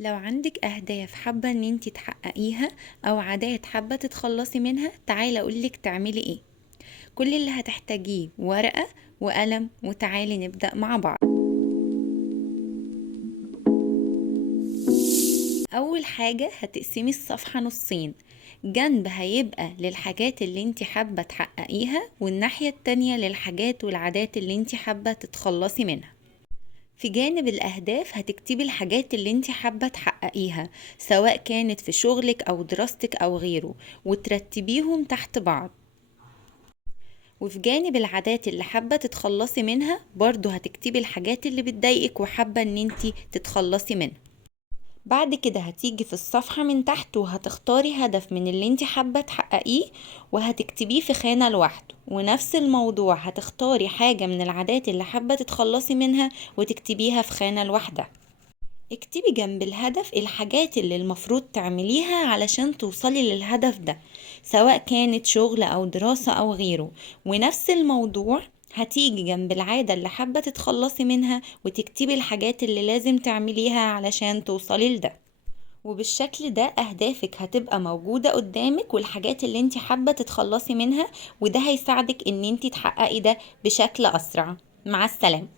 لو عندك أهداف حابة ان انتي تحققيها او عادات حابة تتخلصي منها، تعالي اقولك تعملي ايه. كل اللي هتحتاجيه ورقة وقلم، وتعالي نبدأ مع بعض. اول حاجة هتقسمي الصفحة نصين، جنب هيبقى للحاجات اللي انتي حابة تحققيها، والناحية التانية للحاجات والعادات اللي انتي حابة تتخلصي منها. في جانب الأهداف هتكتبي الحاجات اللي انت حابة تحققيها، سواء كانت في شغلك أو دراستك أو غيره، وترتبيهم تحت بعض. وفي جانب العادات اللي حابة تتخلصي منها، برضو هتكتبي الحاجات اللي بتضايقك وحابة ان انت تتخلصي منها. بعد كده هتيجي في الصفحة من تحت وهتختاري هدف من اللي انت حابة تحققيه، وهتكتبيه في خانة لوحده. ونفس الموضوع هتختاري حاجة من العادات اللي حابة تتخلصي منها وتكتبيها في خانة لوحدها. اكتبي جنب الهدف الحاجات اللي المفروض تعمليها علشان توصلي للهدف ده، سواء كانت شغل أو دراسة أو غيره. ونفس الموضوع هتيجي جنب العادة اللي حابة تتخلصي منها وتكتبي الحاجات اللي لازم تعمليها علشان توصلي لده. وبالشكل ده أهدافك هتبقى موجودة قدامك والحاجات اللي انت حابة تتخلصي منها، وده هيساعدك ان انت تحققي ده بشكل أسرع. مع السلامة.